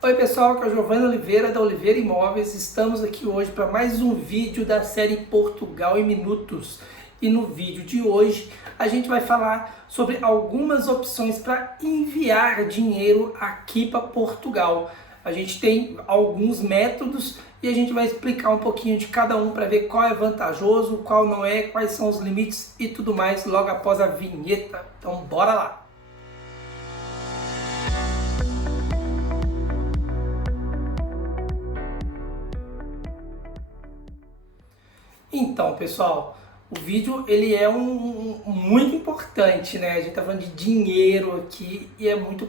Oi pessoal, aqui é o Giovanni Oliveira da Oliveira Imóveis. Estamos aqui hoje para mais um vídeo da série Portugal em Minutos. E no vídeo de hoje a gente vai falar sobre algumas opções para enviar dinheiro aqui para Portugal. A gente tem alguns métodos e a gente vai explicar um pouquinho de cada um para ver qual é vantajoso, qual não é, quais são os limites e tudo mais logo após a vinheta. Então bora lá! Então, pessoal, o vídeo ele é muito importante, né? A gente tá falando de dinheiro aqui e é muito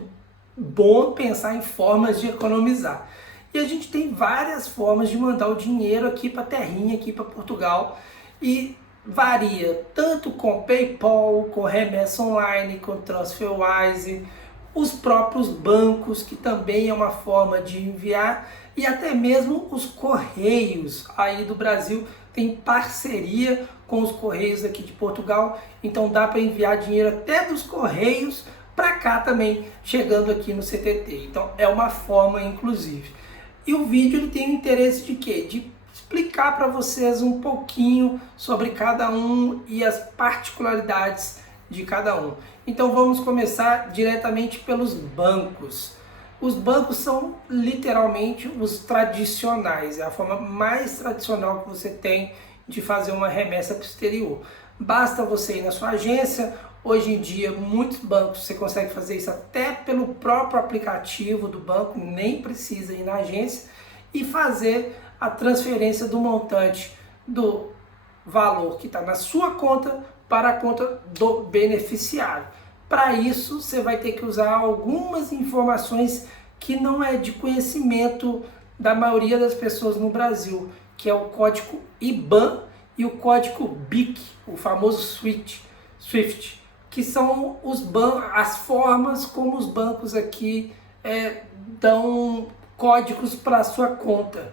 bom pensar em formas de economizar. E a gente tem várias formas de mandar o dinheiro aqui para a terrinha, aqui para Portugal, e varia tanto com PayPal, com remessa online, com TransferWise, os próprios bancos, que também é uma forma de enviar, e até mesmo os Correios aí do Brasil tem parceria com os Correios aqui de Portugal, então dá para enviar dinheiro até dos Correios para cá também, chegando aqui no CTT. Então é uma forma, inclusive. E o vídeo ele tem o interesse de quê? De explicar para vocês um pouquinho sobre cada um e as particularidades de cada um. Então vamos começar diretamente pelos bancos. Os bancos são literalmente os tradicionais, é a forma mais tradicional que você tem de fazer uma remessa para o exterior. Basta você ir na sua agência. Hoje em dia, muitos bancos você consegue fazer isso até pelo próprio aplicativo do banco, nem precisa ir na agência, e fazer a transferência do montante do valor que está na sua conta para a conta do beneficiário. Para isso, você vai ter que usar algumas informações que não é de conhecimento da maioria das pessoas no Brasil, que é o código IBAN e o código BIC, o famoso SWIFT, que são as formas como os bancos aqui dão códigos para a sua conta.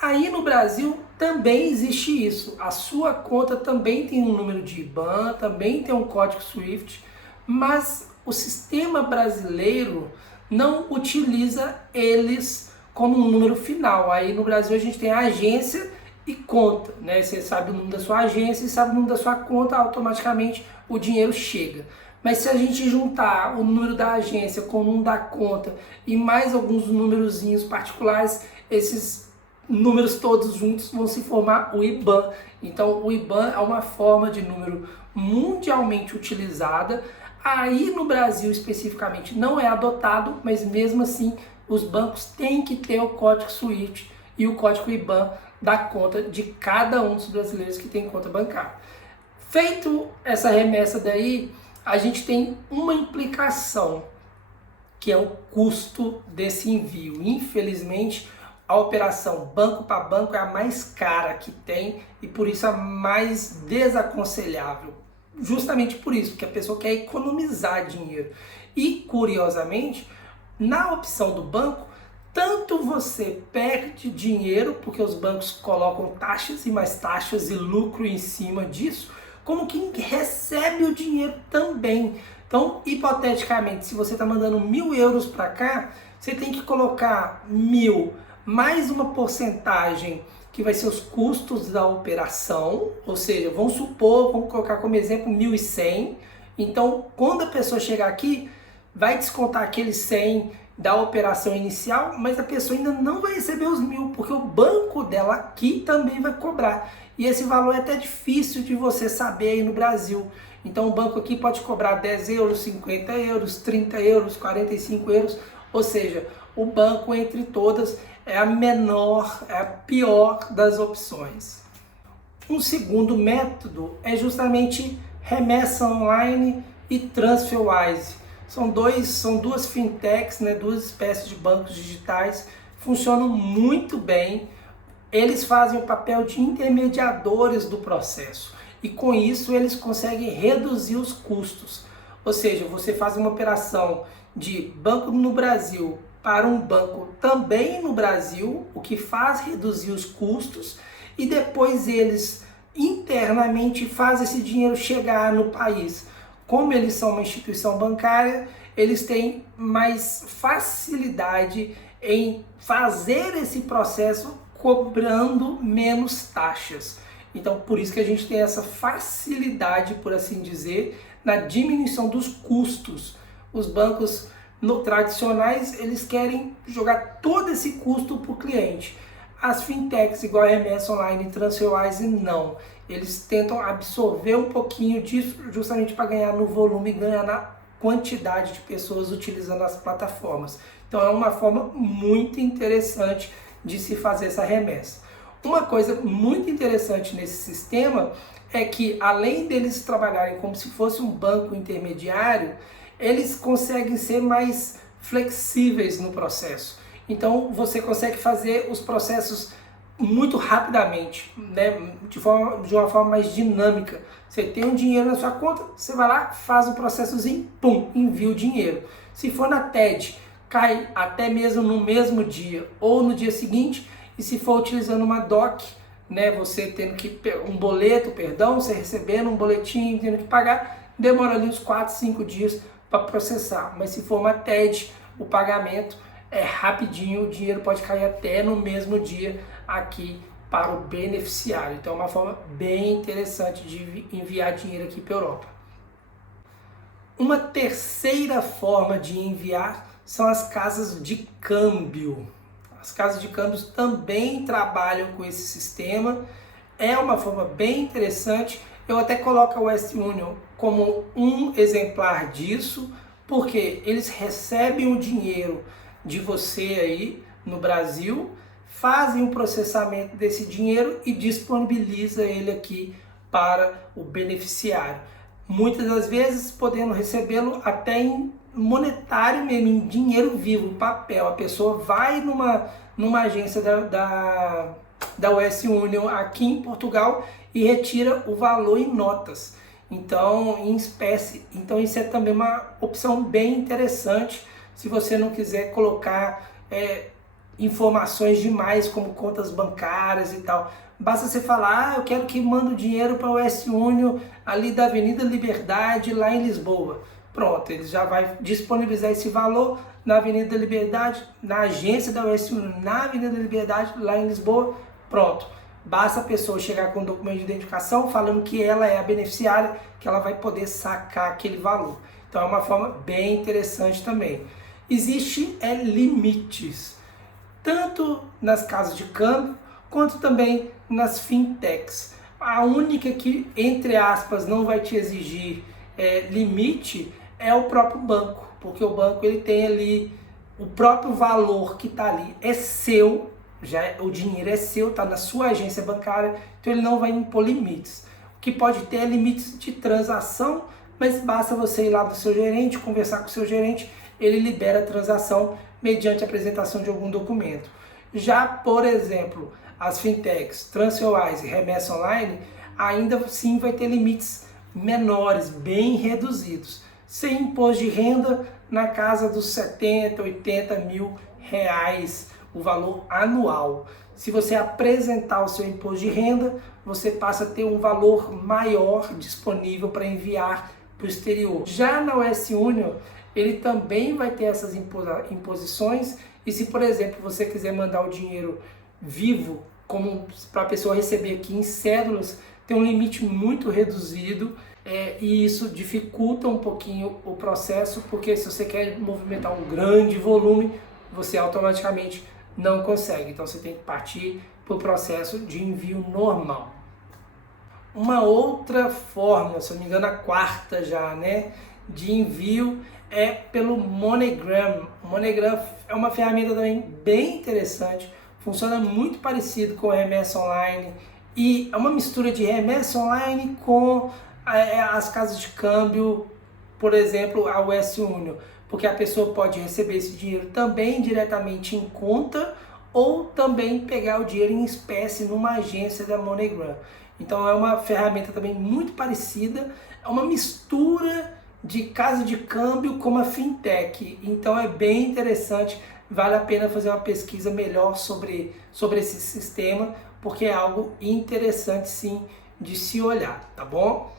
Aí no Brasil também existe isso, a sua conta também tem um número de IBAN, também tem um código SWIFT, mas o sistema brasileiro não utiliza eles como um número final. Aí no Brasil a gente tem a agência e conta, né? Você sabe o número da sua agência e sabe o número da sua conta, automaticamente o dinheiro chega. Mas se a gente juntar o número da agência com o número da conta e mais alguns numerozinhos particulares, esses números todos juntos vão se formar o IBAN. Então o IBAN é uma forma de número mundialmente utilizada. Aí no Brasil especificamente não é adotado, mas mesmo assim os bancos têm que ter o código SWIFT e o código IBAN da conta de cada um dos brasileiros que tem conta bancária. Feito essa remessa daí, a gente tem uma implicação, que é o custo desse envio. Infelizmente, a operação banco para banco é a mais cara que tem e por isso a mais desaconselhável. Justamente por isso, porque a pessoa quer economizar dinheiro. E, curiosamente, na opção do banco, tanto você perde dinheiro, porque os bancos colocam taxas e mais taxas e lucro em cima disso, como quem recebe o dinheiro também. Então, hipoteticamente, se você está mandando 1.000 euros para cá, você tem que colocar 1.000 mais uma porcentagem que vai ser os custos da operação, ou seja, vamos colocar como exemplo 1.100. Então, quando a pessoa chegar aqui, vai descontar aqueles 100 da operação inicial, mas a pessoa ainda não vai receber os 1.000, porque o banco dela aqui também vai cobrar. E esse valor é até difícil de você saber aí no Brasil. Então o banco aqui pode cobrar 10 euros, 50 euros, 30 euros, 45 euros, ou seja, o banco entre todas é a menor, é a pior das opções. Um segundo método é justamente remessa online e TransferWise. São duas fintechs, né, duas espécies de bancos digitais, funcionam muito bem. Eles fazem o papel de intermediadores do processo e com isso eles conseguem reduzir os custos. Ou seja, você faz uma operação de banco no Brasil para um banco também no Brasil, o que faz reduzir os custos, e depois eles internamente fazem esse dinheiro chegar no país. Como eles são uma instituição bancária, eles têm mais facilidade em fazer esse processo cobrando menos taxas. Então, por isso que a gente tem essa facilidade, por assim dizer, na diminuição dos custos. Os bancos tradicionais, eles querem jogar todo esse custo para o cliente. As fintechs, igual a Remessa Online e TransferWise, não. Eles tentam absorver um pouquinho disso justamente para ganhar no volume e ganhar na quantidade de pessoas utilizando as plataformas. Então é uma forma muito interessante de se fazer essa remessa. Uma coisa muito interessante nesse sistema é que, além deles trabalharem como se fosse um banco intermediário, eles conseguem ser mais flexíveis no processo. Então você consegue fazer os processos muito rapidamente, né? de uma forma mais dinâmica. Você tem um dinheiro na sua conta, você vai lá, faz o processozinho, pum, envia o dinheiro. Se for na TED, cai até mesmo no mesmo dia ou no dia seguinte. E se for utilizando uma DOC, né, você tendo que um boleto, perdão, você recebendo um boletim, tendo que pagar, demora ali uns 4, 5 dias para processar. Mas se for uma TED, o pagamento é rapidinho, o dinheiro pode cair até no mesmo dia aqui para o beneficiário. Então é uma forma bem interessante de enviar dinheiro aqui para a Europa. Uma terceira forma de enviar são as casas de câmbio. As casas de câmbios também trabalham com esse sistema. É uma forma bem interessante. Eu até coloco a Western Union como um exemplar disso, porque eles recebem o dinheiro de você aí no Brasil, fazem o processamento desse dinheiro e disponibiliza ele aqui para o beneficiário. Muitas das vezes podendo recebê-lo até em monetário mesmo, em dinheiro vivo, papel. A pessoa vai numa agência da Western Union aqui em Portugal e retira o valor em notas, então em espécie. Então isso é também uma opção bem interessante se você não quiser colocar informações demais como contas bancárias e tal. Basta você falar, eu quero que mande dinheiro para o Western Union ali da Avenida Liberdade, lá em Lisboa. Pronto, ele já vai disponibilizar esse valor na Avenida da Liberdade, na agência da Western Union, na Avenida da Liberdade, lá em Lisboa. Pronto, basta a pessoa chegar com um documento de identificação falando que ela é a beneficiária, que ela vai poder sacar aquele valor. Então é uma forma bem interessante também. Existem limites, tanto nas casas de câmbio, quanto também nas fintechs. A única que, entre aspas, não vai te exigir limite é o próprio banco, porque o banco ele tem ali o próprio valor que está ali, é seu, o dinheiro é seu, está na sua agência bancária, então ele não vai impor limites. O que pode ter é limites de transação, mas basta você ir lá do seu gerente, conversar com o seu gerente, ele libera a transação mediante a apresentação de algum documento. Já, por exemplo, as fintechs, TransferWise e Remessa Online, ainda sim vai ter limites menores, bem reduzidos, sem imposto de renda na casa dos 70, 80 mil reais, o valor anual. Se você apresentar o seu imposto de renda, você passa a ter um valor maior disponível para enviar para o exterior. Já na Western Union, ele também vai ter essas imposições, e se, por exemplo, você quiser mandar o dinheiro vivo, como para a pessoa receber aqui em cédulas, tem um limite muito reduzido, e isso dificulta um pouquinho o processo, porque se você quer movimentar um grande volume, você automaticamente não consegue. Então você tem que partir para o processo de envio normal. Uma outra forma, se eu não me engano a quarta já, né, de envio é pelo MoneyGram. O MoneyGram é uma ferramenta também bem interessante, funciona muito parecido com a Remessa Online, e é uma mistura de Remessa Online com as casas de câmbio, por exemplo, a Western Union, porque a pessoa pode receber esse dinheiro também diretamente em conta, ou também pegar o dinheiro em espécie numa agência da MoneyGram. Então é uma ferramenta também muito parecida, é uma mistura de casa de câmbio com uma fintech. Então é bem interessante, vale a pena fazer uma pesquisa melhor sobre esse sistema, porque é algo interessante sim de se olhar, tá bom?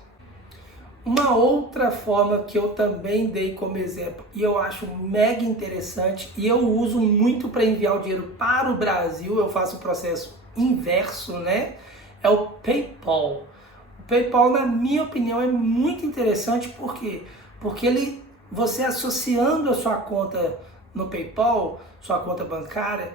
Uma outra forma que eu também dei como exemplo e eu acho mega interessante e eu uso muito para enviar o dinheiro para o Brasil, eu faço o processo inverso, né? É o PayPal. O PayPal, na minha opinião, é muito interessante porque você associando a sua conta no PayPal, sua conta bancária,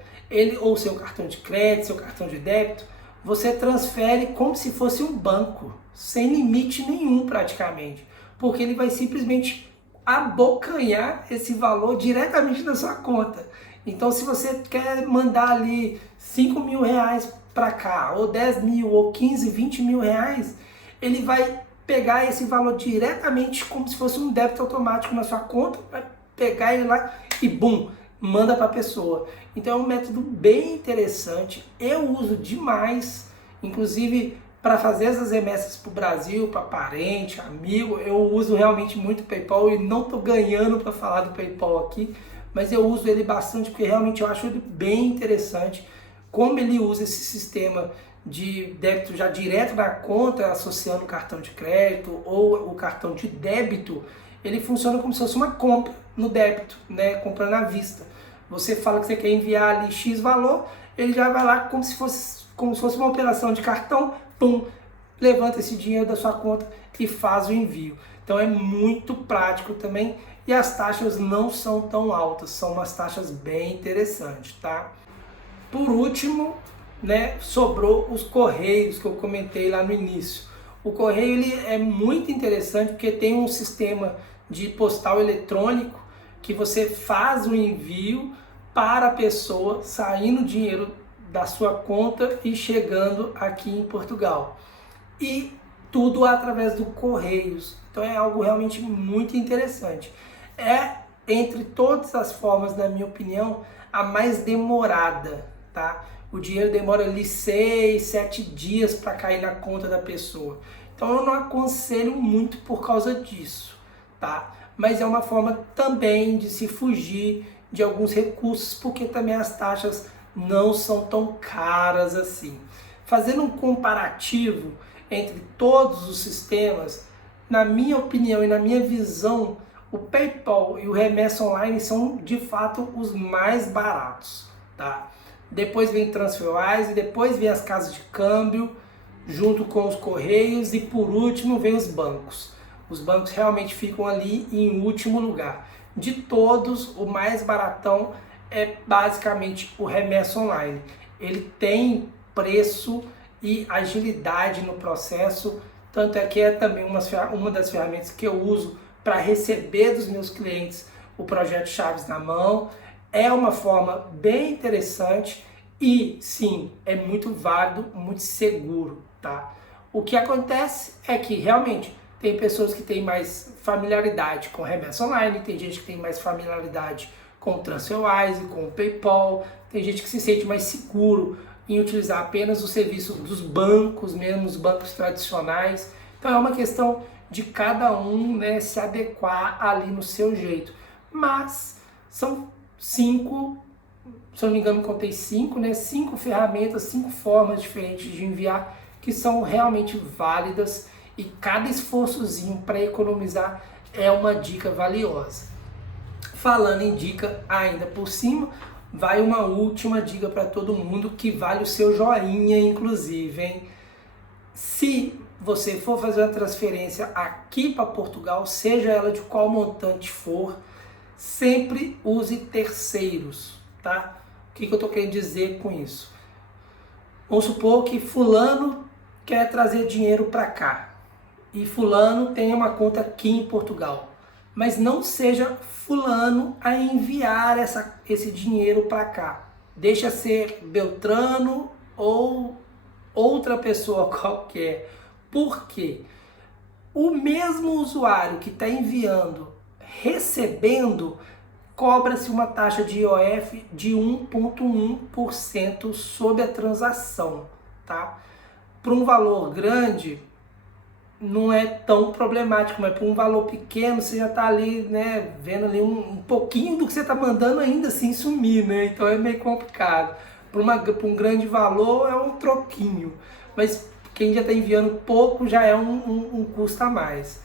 ou seu cartão de crédito, seu cartão de débito, você transfere como se fosse um banco, sem limite nenhum praticamente, porque ele vai simplesmente abocanhar esse valor diretamente na sua conta. Então, se você quer mandar ali 5 mil reais para cá, ou 10 mil, ou 15, 20 mil reais, ele vai pegar esse valor diretamente como se fosse um débito automático na sua conta, vai pegar ele lá e bum, manda para a pessoa. Então é um método bem interessante, eu uso demais, inclusive para fazer essas remessas para o Brasil, para parente, amigo, eu uso realmente muito o PayPal e não estou ganhando para falar do PayPal aqui, mas eu uso ele bastante porque realmente eu acho ele bem interessante, como ele usa esse sistema de débito já direto na conta, associando o cartão de crédito ou o cartão de débito, ele funciona como se fosse uma compra no débito, né? Comprando à vista. Você fala que você quer enviar ali X valor, ele já vai lá como se fosse uma operação de cartão, pum, levanta esse dinheiro da sua conta e faz o envio. Então é muito prático também e as taxas não são tão altas, são umas taxas bem interessantes, tá? Por último, né, sobrou os correios que eu comentei lá no início. O correio ele é muito interessante porque tem um sistema de postal eletrônico que você faz o envio para a pessoa, saindo dinheiro da sua conta e chegando aqui em Portugal. E tudo através do Correios. Então é algo realmente muito interessante. É, entre todas as formas, na minha opinião, a mais demorada, tá? O dinheiro demora ali 6, 7 dias para cair na conta da pessoa. Então eu não aconselho muito por causa disso, tá? Mas é uma forma também de se fugir de alguns recursos, porque também as taxas não são tão caras assim. Fazendo um comparativo entre todos os sistemas, na minha opinião e na minha visão, o PayPal e o Remessa Online são de fato os mais baratos, tá? Depois vem TransferWise, depois vem as casas de câmbio, junto com os correios e por último vem os bancos. Os bancos realmente ficam ali em último lugar. De todos, o mais baratão é basicamente o Remessa Online. Ele tem preço e agilidade no processo, tanto é que é também uma das ferramentas que eu uso para receber dos meus clientes o projeto Chaves na mão. É uma forma bem interessante e sim, é muito válido, muito seguro, tá? O que acontece é que realmente tem pessoas que têm mais familiaridade com Remessa Online, tem gente que tem mais familiaridade com o TransferWise, com o PayPal, tem gente que se sente mais seguro em utilizar apenas o serviço dos bancos, mesmo os bancos tradicionais. Então é uma questão de cada um, né, se adequar ali no seu jeito. Mas são 5, se eu não me engano, contei 5, né? 5 ferramentas, 5 formas diferentes de enviar que são realmente válidas e cada esforçozinho para economizar é uma dica valiosa. Falando em dica ainda por cima, vai uma última dica para todo mundo que vale o seu joinha, inclusive, hein? Se você for fazer uma transferência aqui para Portugal, seja ela de qual montante for, sempre use terceiros, tá? O que eu estou querendo dizer com isso? Vamos supor que fulano quer trazer dinheiro para cá e fulano tem uma conta aqui em Portugal, mas não seja fulano a enviar esse dinheiro para cá. Deixa ser Beltrano ou outra pessoa qualquer. Por quê? O mesmo usuário que está enviando, recebendo, cobra-se uma taxa de IOF de 1,1% sobre a transação, tá? Para um valor grande, não é tão problemático, mas para um valor pequeno, você já está ali, né, vendo ali um pouquinho do que você está mandando ainda assim sumir, né? Então é meio complicado. Para um grande valor é um troquinho, mas quem já está enviando pouco já é um custo a mais.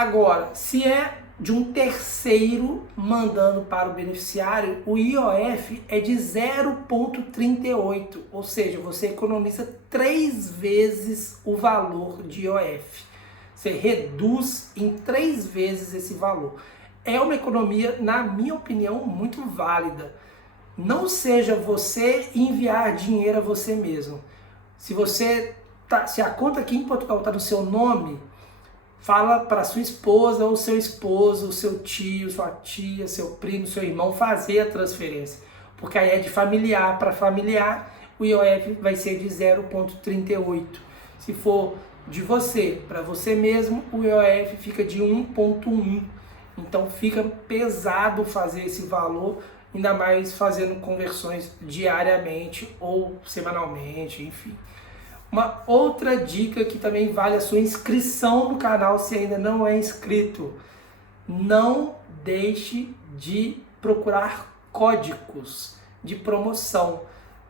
Agora, se é de um terceiro mandando para o beneficiário, o IOF é de 0,38, ou seja, você economiza 3 vezes o valor de IOF. Você reduz em 3 vezes esse valor. É uma economia, na minha opinião, muito válida. Não seja você enviar dinheiro a você mesmo. Se a conta aqui em Portugal está no seu nome, fala para sua esposa ou seu esposo, o seu tio, sua tia, seu primo, seu irmão fazer a transferência. Porque aí é de familiar para familiar, o IOF vai ser de 0,38. Se for de você para você mesmo, o IOF fica de 1,1. Então fica pesado fazer esse valor, ainda mais fazendo conversões diariamente ou semanalmente, enfim. Uma outra dica que também vale a sua inscrição no canal se ainda não é inscrito. Não deixe de procurar códigos de promoção.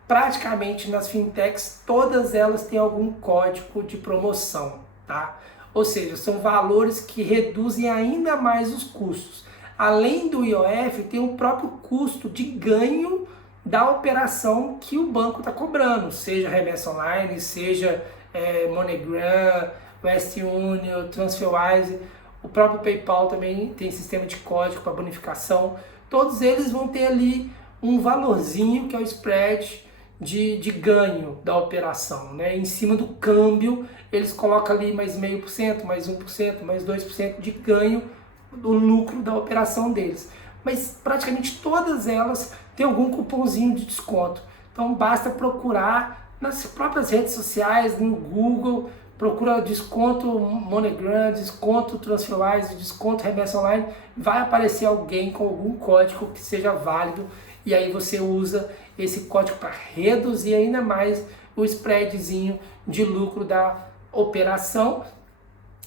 Praticamente nas fintechs, todas elas têm algum código de promoção, tá? Ou seja, são valores que reduzem ainda mais os custos. Além do IOF, tem o próprio custo de ganho da operação que o banco está cobrando, seja remessa online, seja MoneyGram, Western Union, TransferWise, o próprio PayPal também tem sistema de código para bonificação. Todos eles vão ter ali um valorzinho que é o spread de ganho da operação, né? Em cima do câmbio, eles colocam ali mais 0,5%, mais 1%, mais 2% de ganho do lucro da operação deles. Mas praticamente todas elas têm algum cupomzinho de desconto. Então basta procurar nas próprias redes sociais, no Google, procura desconto MoneyGram, desconto TransferWise, desconto remessa online, vai aparecer alguém com algum código que seja válido e aí você usa esse código para reduzir ainda mais o spreadzinho de lucro da operação.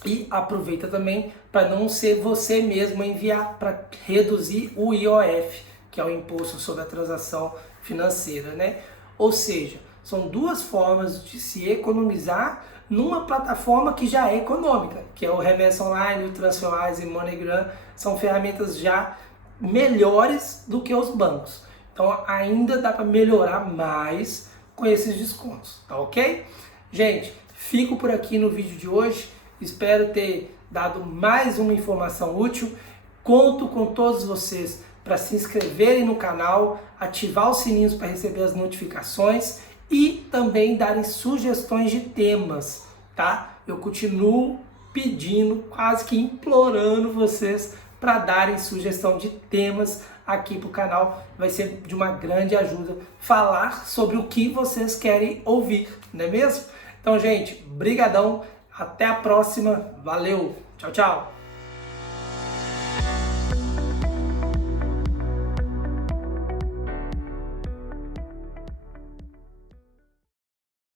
E aproveita também para não ser você mesmo a enviar, para reduzir o IOF, que é o Imposto sobre a Transação Financeira, né? Ou seja, são duas formas de se economizar numa plataforma que já é econômica, que é o Remessa Online, o TransferWise e o MoneyGram, são ferramentas já melhores do que os bancos. Então ainda dá para melhorar mais com esses descontos, tá ok? Gente, fico por aqui no vídeo de hoje. Espero ter dado mais uma informação útil. Conto com todos vocês para se inscreverem no canal, ativar os sininhos para receber as notificações e também darem sugestões de temas, tá? Eu continuo pedindo, quase que implorando vocês para darem sugestão de temas aqui para o canal. Vai ser de uma grande ajuda falar sobre o que vocês querem ouvir, não é mesmo? Então, gente, brigadão. Até a próxima. Valeu. Tchau, tchau.